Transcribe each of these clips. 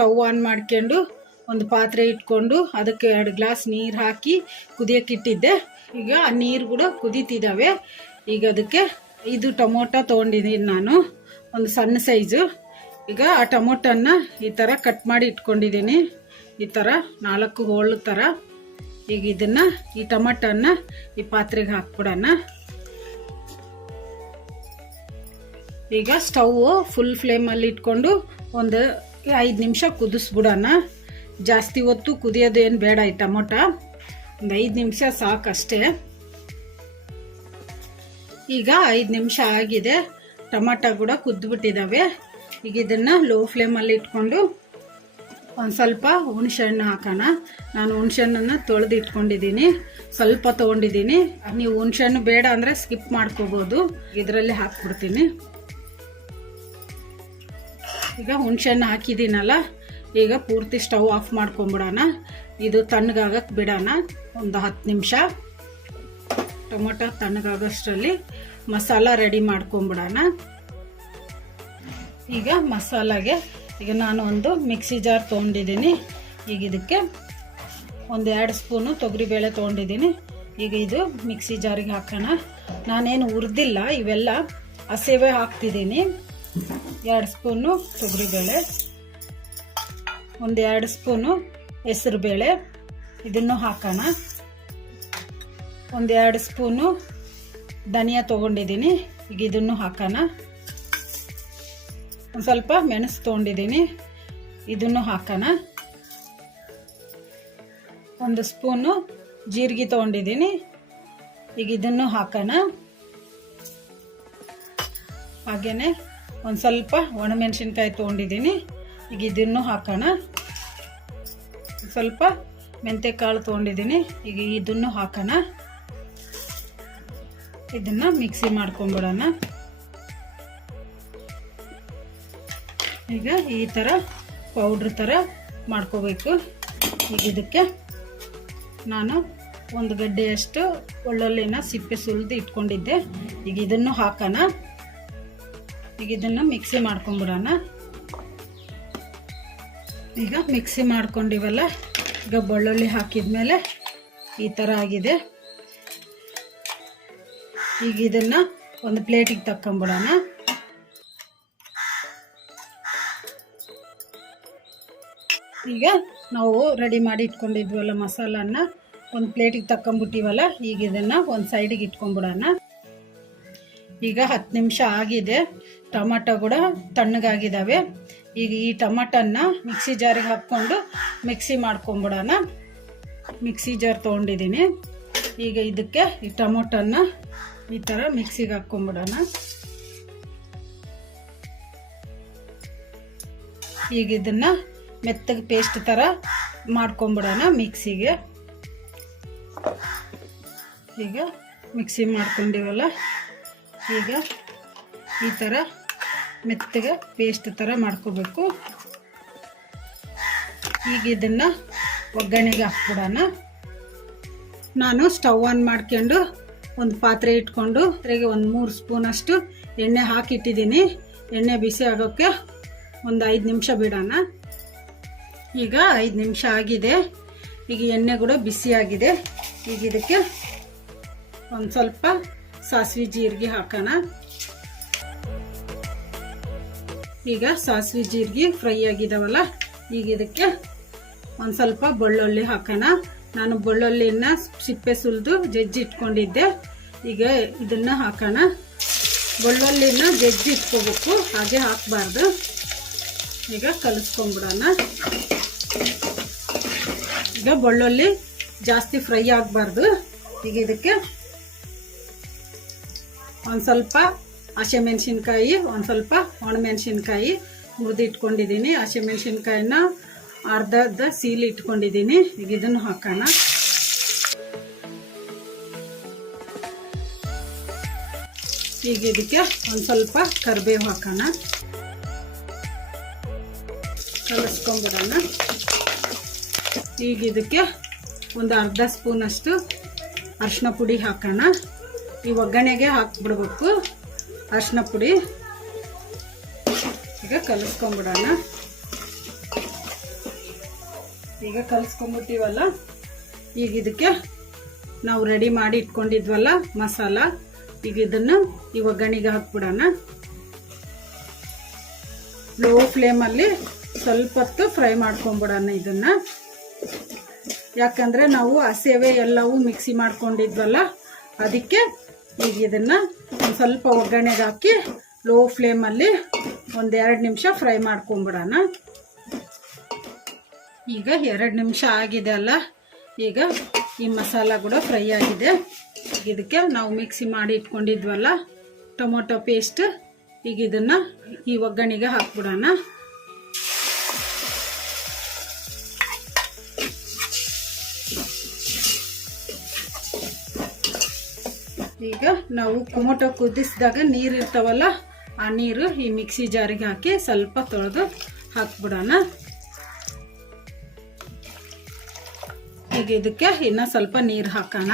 Stove on ಮಾಡ್ಕೊಂಡು ಒಂದು ಪಾತ್ರೆ ಇಟ್ಕೊಂಡು ಅದಕ್ಕೆ ಎರಡು ಗ್ಲಾಸ್ ನೀರು ಹಾಕಿ ಕುದಿಯೋಕ್ಕಿಟ್ಟಿದ್ದೆ ಈಗ ಆ ನೀರು ಕೂಡ ಕುದೀತಿದ್ದಾವೆ ಈಗ ಅದಕ್ಕೆ ಇದು ಟೊಮೊಟೊ ತೊಗೊಂಡಿದ್ದೀನಿ ನಾನು, ಒಂದು ಸಣ್ಣ ಸೈಜು. ಈಗ ಆ ಟೊಮೊಟನ್ನ ಈ ಥರ ಕಟ್ ಮಾಡಿ ಇಟ್ಕೊಂಡಿದ್ದೀನಿ. ಈ ಥರ ನಾಲ್ಕು ಹೋಳು ಥರ ಈಗ ಇದನ್ನು ಈ ಟೊಮಟೊನ್ನ ಈ ಪಾತ್ರೆಗೆ ಹಾಕ್ಬಿಡೋಣ. ಈಗ ಸ್ಟವ್ ಫುಲ್ ಫ್ಲೇಮಲ್ಲಿ ಇಟ್ಕೊಂಡು ಒಂದು ಐದು ನಿಮಿಷ ಕುದಿಸ್ಬಿಡೋಣ. ಜಾಸ್ತಿ ಹೊತ್ತು ಕುದಿಯೋದು ಏನು ಬೇಡ ಈ ಟೊಮೊಟ. ಒಂದು ಐದು ನಿಮಿಷ ಸಾಕಷ್ಟೇ. ಈಗ ಐದು ನಿಮಿಷ ಆಗಿದೆ. ಟೊಮೊಟ ಕೂಡ ಕುದ್ದುಬಿಟ್ಟಿದ್ದಾವೆ ಈಗ ಇದನ್ನು ಲೋ ಫ್ಲೇಮಲ್ಲಿ ಇಟ್ಕೊಂಡು ಒಂದು ಸ್ವಲ್ಪ ಹುಣಸೆಹಣ್ಣು ಹಾಕೋಣ. ನಾನು ಹುಣಸೆಹಣ್ಣನ್ನು ತೊಳೆದು ಇಟ್ಕೊಂಡಿದ್ದೀನಿ. ಸ್ವಲ್ಪ ತೊಗೊಂಡಿದ್ದೀನಿ. ನೀವು ಹುಣಸೆಹಣ್ಣು ಬೇಡ ಅಂದರೆ ಸ್ಕಿಪ್ ಮಾಡ್ಕೋಬೋದು. ಇದರಲ್ಲಿ ಹಾಕ್ಬಿಡ್ತೀನಿ. ಈಗ ಹುಣಸೆಹಣ್ಣು ಹಾಕಿದ್ದೀನಲ್ಲ, ಈಗ ಪೂರ್ತಿ ಸ್ಟವ್ ಆಫ್ ಮಾಡ್ಕೊಂಬಿಡೋಣ. ಇದು ತಣ್ಣಗಾಗಕ್ಕೆ ಬಿಡೋಣ, ಒಂದು ಹತ್ತು ನಿಮಿಷ. ಟೊಮೊಟೊ ತಣ್ಣಗಾಗೋಷ್ಟರಲ್ಲಿ ಮಸಾಲ ರೆಡಿ ಮಾಡ್ಕೊಂಬಿಡೋಣ. ಈಗ ಮಸಾಲಾಗೆ, ಈಗ ನಾನು ಒಂದು ಮಿಕ್ಸಿ ಜಾರ್ ತೊಗೊಂಡಿದ್ದೀನಿ. ಈಗ ಇದಕ್ಕೆ ಒಂದು ಎರಡು ಸ್ಪೂನು ತೊಗರಿಬೇಳೆ ತೊಗೊಂಡಿದ್ದೀನಿ. ಈಗ ಇದು ಮಿಕ್ಸಿ ಜಾರಿಗೆ ಹಾಕೋಣ. ನಾನೇನು ಹುರಿದಿಲ್ಲ, ಇವೆಲ್ಲ ಹಸಿವೆ ಹಾಕ್ತಿದ್ದೀನಿ. ಎರಡು ಸ್ಪೂನು ತೊಗರಿಬೇಳೆ, ಒಂದು ಎರಡು ಸ್ಪೂನು ಹೆಸರುಬೇಳೆ, ಇದನ್ನು ಹಾಕೋಣ. ಒಂದು ಎರಡು ಸ್ಪೂನು ಧನಿಯಾ ತೊಗೊಂಡಿದ್ದೀನಿ, ಈಗ ಇದನ್ನು ಹಾಕೋಣ. ಒಂದು ಸ್ವಲ್ಪ ಮೆಣಸು ತೊಗೊಂಡಿದ್ದೀನಿ, ಇದನ್ನು ಹಾಕೋಣ. ಒಂದು ಸ್ಪೂನು ಜೀರಿಗೆ ತೊಗೊಂಡಿದ್ದೀನಿ, ಈಗ ಇದನ್ನು ಹಾಕೋಣ. ಹಾಗೆಯೇ ಒಂದು ಸ್ವಲ್ಪ ಒಣಮೆಣಸಿನ್ಕಾಯಿ ತೊಗೊಂಡಿದ್ದೀನಿ. ಈಗ ಇದನ್ನು ಹಾಕೋಣ. ಸ್ವಲ್ಪ ಮೆಂತೆಕಾಳು ತೊಗೊಂಡಿದ್ದೀನಿ. ಈಗ ಇದನ್ನು ಹಾಕೋಣ. ಇದನ್ನು ಮಿಕ್ಸಿ ಮಾಡ್ಕೊಂಬಿಡೋಣ. ಈಗ ಈ ಥರ ಪೌಡ್ರ್ ಥರ ಮಾಡ್ಕೋಬೇಕು. ಈಗ ಇದಕ್ಕೆ ನಾನು ಒಂದು ಗಡ್ಡೆಯಷ್ಟು ಒಳ್ಳೊಳ್ಳೆನ ಸಿಪ್ಪೆ ಸುಲಿದು ಇಟ್ಕೊಂಡಿದ್ದೆ. ಈಗ ಇದನ್ನು ಹಾಕೋಣ. ಈಗ ಇದನ್ನು ಮಿಕ್ಸಿ ಮಾಡ್ಕೊಂಬಿಡೋಣ ಈಗ ಮಿಕ್ಸಿ ಮಾಡ್ಕೊಂಡಿವಲ್ಲ, ಈಗ ಬೆಳ್ಳುಳ್ಳಿ ಹಾಕಿದ್ಮೇಲೆ ಈ ಥರ ಆಗಿದೆ. ಈಗ ಇದನ್ನು ಒಂದು ಪ್ಲೇಟಿಗೆ ತಕ್ಕೊಂಬಿಡೋಣ ಈಗ ನಾವು ರೆಡಿ ಮಾಡಿ ಇಟ್ಕೊಂಡಿದ್ವಲ್ಲ ಮಸಾಲನ್ನ, ಒಂದು ಪ್ಲೇಟಿಗೆ ತಕ್ಕೊಂಬಿಟ್ಟಿವಲ್ಲ ಈಗ ಇದನ್ನು ಒಂದು ಸೈಡಿಗೆ ಇಟ್ಕೊಂಬಿಡೋಣ ಈಗ ಹತ್ತು ನಿಮಿಷ ಆಗಿದೆ. ಟೊಮಾಟೊ ಕೂಡ ತಣ್ಣಗಾಗಿದ್ದಾವೆ ಈಗ ಈ ಟೊಮಾಟನ್ನ ಮಿಕ್ಸಿ ಜಾರಿಗೆ ಹಾಕ್ಕೊಂಡು ಮಿಕ್ಸಿ ಮಾಡ್ಕೊಂಬಿಡೋಣ. ಮಿಕ್ಸಿ ಜಾರ್ ತೊಗೊಂಡಿದ್ದೀನಿ. ಈಗ ಇದಕ್ಕೆ ಈ ಟೊಮೊಟೊನ್ನ ಈ ಥರ ಮಿಕ್ಸಿಗೆ ಹಾಕ್ಕೊಂಬಿಡೋಣ. ಈಗ ಇದನ್ನು ಮೆತ್ತಗೆ ಪೇಸ್ಟ್ ಥರ ಮಾಡ್ಕೊಂಬಿಡೋಣ ಮಿಕ್ಸಿಗೆ. ಈಗ ಮಿಕ್ಸಿ ಮಾಡ್ಕೊಂಡಿವಲ್ಲ. ಈಗ ಈ ಥರ ಮೆತ್ತಗೆ ಪೇಸ್ಟ್ ಥರ ಮಾಡ್ಕೋಬೇಕು. ಈಗ ಇದನ್ನು ಒಗ್ಗರಣೆಗೆ ಹಾಕ್ಬಿಡೋಣ. ನಾನು ಸ್ಟವ್ ಆನ್ ಮಾಡ್ಕೊಂಡು ಒಂದು ಪಾತ್ರೆ ಇಟ್ಕೊಂಡು, ಅದರಿಗೆ ಒಂದು ಮೂರು ಸ್ಪೂನಷ್ಟು ಎಣ್ಣೆ ಹಾಕಿಟ್ಟಿದ್ದೀನಿ. ಎಣ್ಣೆ ಬಿಸಿ ಆಗೋಕ್ಕೆ ಒಂದು ಐದು ನಿಮಿಷ ಬಿಡೋಣ. ಈಗ ಐದು ನಿಮಿಷ ಆಗಿದೆ. ಈಗ ಎಣ್ಣೆ ಕೂಡ ಬಿಸಿಯಾಗಿದೆ ಈಗ ಇದಕ್ಕೆ ಒಂದು ಸ್ವಲ್ಪ ಸಾಸಿವೆ ಜೀರಿಗೆ ಹಾಕೋಣ. ಈಗ ಸಾಸಿವೆ ಜೀರಿಗೆ ಫ್ರೈ ಆಗಿದಾವಲ್ಲ, ಈಗ ಇದಕ್ಕೆ ಒಂದು ಸ್ವಲ್ಪ ಬೆಳ್ಳುಳ್ಳಿ ಹಾಕೋಣ. ನಾನು ಬೆಳ್ಳುಳ್ಳಿನ ಸಿಪ್ಪೆ ಸುಲಿದು ಜಜ್ಜಿ ಇಟ್ಕೊಂಡಿದ್ದೆ. ಈಗ ಇದನ್ನು ಹಾಕೋಣ. ಬೆಳ್ಳುಳ್ಳಿನ ಜಜ್ಜಿ ಇಟ್ಕೋಬೇಕು, ಹಾಗೆ ಹಾಕಬಾರ್ದು. ಈಗ ಕಲಿಸ್ಕೊಂಬಿಡೋಣ ಈಗ ಬೆಳ್ಳುಳ್ಳಿ ಜಾಸ್ತಿ ಫ್ರೈ ಆಗಬಾರ್ದು. ಈಗ ಇದಕ್ಕೆ ಒಂದು ಸ್ವಲ್ಪ ಹಸಿಮೆಣ್ಸಿನ್ಕಾಯಿ ಒಂದು ಸ್ವಲ್ಪ ಒಣಮೆಣ್ಸಿನ್ಕಾಯಿ ಹುರಿದಿಟ್ಕೊಂಡಿದ್ದೀನಿ ಹಸಿಮೆಣ್ಸಿನ್ಕಾಯಿನ ಅರ್ಧ ಅರ್ಧ ಸೀಲಿ ಇಟ್ಕೊಂಡಿದ್ದೀನಿ ಈಗ ಇದನ್ನು ಹಾಕೋಣ. ಈಗ ಇದಕ್ಕೆ ಒಂದು ಸ್ವಲ್ಪ ಕರಿಬೇವು ಹಾಕೋಣ. ಕಲಿಸ್ಕೊಂಬಿಡೋಣ ಈಗ ಇದಕ್ಕೆ ಒಂದು ಅರ್ಧ ಸ್ಪೂನಷ್ಟು ಅರಿಶಿನ ಪುಡಿ ಹಾಕೋಣ. ಈ ಒಗ್ಗರಣೆಗೆ ಹಾಕ್ಬಿಡ್ಬೇಕು. ಅರಿಶಿನ ಪುಡಿ. ಈಗ ಕಲಿಸ್ಕೊಂಬಿಡೋಣ. ಈಗ ಕಲಿಸ್ಕೊಂಬಿಟ್ಟಿವಲ್ಲ? ಈಗ ಇದಕ್ಕೆ ನಾವು ರೆಡಿ ಮಾಡಿ ಇಟ್ಕೊಂಡಿದ್ವಲ್ಲ ಮಸಾಲ, ಈಗ ಇದನ್ನು ಈ ಒಗ್ಗರಣೆಗೆ ಹಾಕ್ಬಿಡೋಣ. ಲೋ ಫ್ಲೇಮಲ್ಲಿ ಸ್ವಲ್ಪ ಹೊತ್ತು ಫ್ರೈ ಮಾಡ್ಕೊಂಬಿಡೋಣ ಇದನ್ನು. ಯಾಕಂದರೆ ನಾವು ಹಸೇವೆ ಎಲ್ಲವೂ ಮಿಕ್ಸಿ ಮಾಡ್ಕೊಂಡಿದ್ವಲ್ಲ, ಅದಕ್ಕೆ ಈಗ ಇದನ್ನು ಒಂದು ಸ್ವಲ್ಪ ಒಗ್ಗರಣೆಗೆ ಹಾಕಿ ಲೋ ಫ್ಲೇಮಲ್ಲಿ ಒಂದೆರಡು ನಿಮಿಷ ಫ್ರೈ ಮಾಡ್ಕೊಂಬಿಡೋಣ. ಈಗ ಎರಡು ನಿಮಿಷ ಆಗಿದೆ ಅಲ್ಲ, ಈಗ ಈ ಮಸಾಲ ಕೂಡ ಫ್ರೈ ಆಗಿದೆ. ಇದಕ್ಕೆ ನಾವು ಮಿಕ್ಸಿ ಮಾಡಿ ಇಟ್ಕೊಂಡಿದ್ವಲ್ಲ, ಟೊಮೊಟೊ ಪೇಸ್ಟ್ ಈಗ ಇದನ್ನು ಈ ಒಗ್ಗರಣೆಗೆ ಹಾಕ್ಬಿಡೋಣ. ಈಗ ನಾವು ಟೊಮೊಟೊ ಕುದಿಸಿದಾಗ ನೀರು ಇರ್ತಾವಲ್ಲ, ಆ ನೀರು ಈ ಮಿಕ್ಸಿ ಜಾರಿಗೆ ಹಾಕಿ ಸ್ವಲ್ಪ ತೊಳೆದು ಹಾಕ್ಬಿಡೋಣ. ಈಗ ಇದಕ್ಕೆ ಇನ್ನ ಸ್ವಲ್ಪ ನೀರು ಹಾಕೋಣ.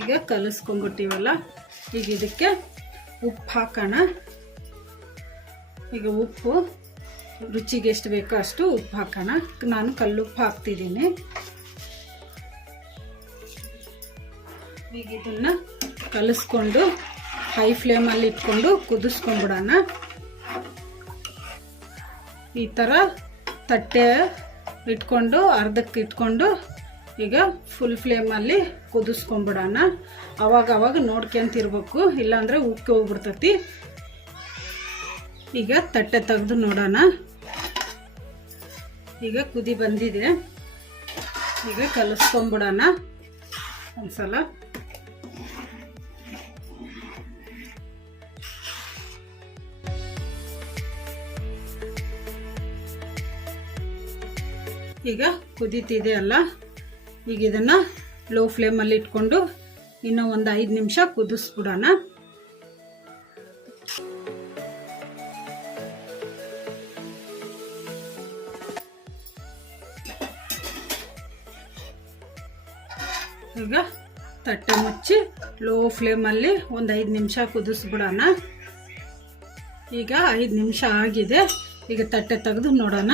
ಈಗ ಕಲಿಸ್ಕೊಂಡ್ಬಿಟ್ಟಿವಲ್ಲ, ಈಗ ಇದಕ್ಕೆ ಉಪ್ಪು ಹಾಕೋಣ. ಈಗ ಉಪ್ಪು ರುಚಿಗೆ ಎಷ್ಟು ಬೇಕೋ ಅಷ್ಟು ಉಪ್ಪು ಹಾಕೋಣ. ನಾನು ಕಲ್ಲುಪ್ಪು ಹಾಕ್ತಿದ್ದೀನಿ. ಈಗ ಇದನ್ನ ಕಲಿಸ್ಕೊಂಡು ಹೈ ಫ್ಲೇಮಲ್ಲಿ ಇಟ್ಕೊಂಡು ಕುದಿಸ್ಕೊಂಡ್ಬಿಡೋಣ. ಈ ಥರ ತಟ್ಟೆ ಇಟ್ಕೊಂಡು, ಅರ್ಧಕ್ಕೆ ಇಟ್ಕೊಂಡು ಈಗ ಫುಲ್ ಫ್ಲೇಮಲ್ಲಿ ಕುದಿಸ್ಕೊಂಡ್ಬಿಡೋಣ. ಅವಾಗ ಅವಾಗ ನೋಡ್ಕೊಂತಿರ್ಬೇಕು, ಇಲ್ಲಾಂದ್ರೆ ಉಕ್ಕಿ ಹೋಗ್ಬಿಡ್ತತಿ. ಈಗ ತಟ್ಟೆ ತೆಗೆದು ನೋಡೋಣ. ಈಗ ಕುದಿ ಬಂದಿದೆ. ಈಗ ಕಲಿಸ್ಕೊಂಡ್ಬಿಡೋಣ ಒಂದ್ಸಲ. ಈಗ ಕುದೀತಿದೆ ಅಲ್ಲ. ಈಗ ಇದನ್ನು ಲೋ ಫ್ಲೇಮಲ್ಲಿ ಇಟ್ಕೊಂಡು ಇನ್ನೂ ಒಂದು ಐದು ನಿಮಿಷ ಕುದಿಸ್ಬಿಡೋಣ. ಈಗ ತಟ್ಟೆ ಮುಚ್ಚಿ ಲೋ ಫ್ಲೇಮಲ್ಲಿ ಒಂದು ಐದು ನಿಮಿಷ ಕುದಿಸ್ಬಿಡೋಣ. ಈಗ ಐದು ನಿಮಿಷ ಆಗಿದೆ. ಈಗ ತಟ್ಟೆ ತೆಗೆದು ನೋಡೋಣ.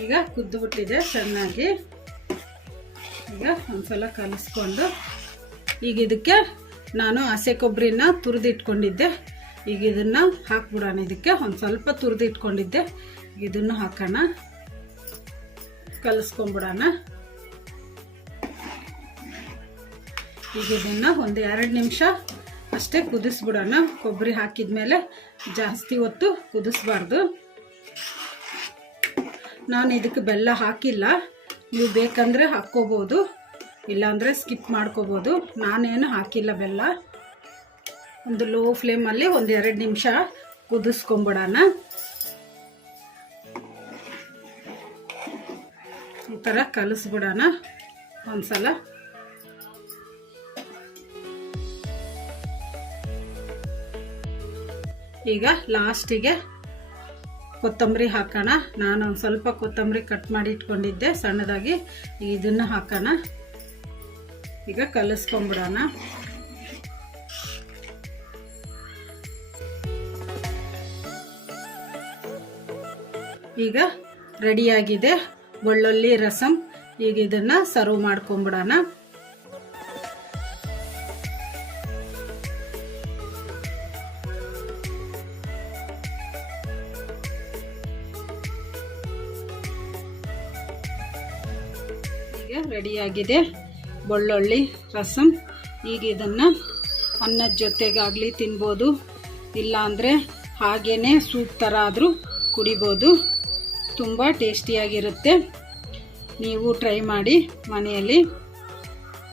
ಈಗ ಕುದ್ದುಬಿಟ್ಟಿದೆ ಚೆನ್ನಾಗಿ. ಈಗ ಒಂದ್ಸಲ ಕಲಿಸ್ಕೊಂಡು. ಈಗ ಇದಕ್ಕೆ ನಾನು ಹಸೆ ಕೊಬ್ಬರಿನ ತುರಿದಿಟ್ಕೊಂಡಿದ್ದೆ. ಈಗ ಇದನ್ನು ಹಾಕ್ಬಿಡೋಣ. ಇದಕ್ಕೆ ಒಂದು ಸ್ವಲ್ಪ ತುರಿದಿಟ್ಕೊಂಡಿದ್ದೆ. ಇದನ್ನು ಹಾಕೋಣ. ಕಲಿಸ್ಕೊಂಬಿಡೋಣ ಈಗ ಇದನ್ನು ಒಂದು ಎರಡು ನಿಮಿಷ ಅಷ್ಟೇ ಕುದಿಸ್ಬಿಡೋಣ. ಕೊಬ್ಬರಿ ಹಾಕಿದ್ಮೇಲೆ ಜಾಸ್ತಿ ಹೊತ್ತು ಕುದಿಸ್ಬಾರ್ದು. ನಾನು ಇದಕ್ಕೆ ಬೆಲ್ಲ ಹಾಕಿಲ್ಲ. ನೀವು ಬೇಕಂದರೆ ಹಾಕ್ಕೋಬೋದು. ಇಲ್ಲಾಂದರೆ ಸ್ಕಿಪ್ ಮಾಡ್ಕೋಬೋದು. ನಾನೇನು ಹಾಕಿಲ್ಲ ಬೆಲ್ಲ. ಒಂದು ಲೋ ಫ್ಲೇಮಲ್ಲಿ ಒಂದು ಎರಡು ನಿಮಿಷ ಕುದಿಸ್ಕೊಂಬಿಡೋಣ. ಈ ಥರ ಕಲಿಸ್ಬಿಡೋಣ. ಒಂದ್ಸಲ ಈಗ ಲಾಸ್ಟಿಗೆ ಕೊತ್ತಂಬರಿ ಹಾಕೋಣ. ನಾನು ಒಂದು ಸ್ವಲ್ಪ ಕೊತ್ತಂಬರಿ ಕಟ್ ಮಾಡಿ ಇಟ್ಕೊಂಡಿದ್ದೆ, ಸಣ್ಣದಾಗಿ. ಇದನ್ನು ಹಾಕೋಣ. ಈಗ ಕಲಿಸ್ಕೊಂಬಿಡೋಣ. ಈಗ ರೆಡಿಯಾಗಿದೆ. ಬೆಳ್ಳುಳ್ಳಿ ರಸಂ. ಈಗ ಇದನ್ನು ಸರ್ವ್ ಮಾಡ್ಕೊಂಬಿಡೋಣ. ಈಗ ರೆಡಿಯಾಗಿದೆ ಬೆಳ್ಳುಳ್ಳಿ, ರಸಂ. ಈಗ ಇದನ್ನು ಅನ್ನದ ಜೊತೆಗಾಗಲಿ ತಿನ್ಬೋದು. ಇಲ್ಲಾಂದರೆ ಹಾಗೇ ಸೂಪ್ ಥರ ಆದರೂ ಕುಡಿಬೋದು. ತುಂಬ ಟೇಸ್ಟಿಯಾಗಿರುತ್ತೆ ನೀವು ಟ್ರೈ ಮಾಡಿ ಮನೆಯಲ್ಲಿ.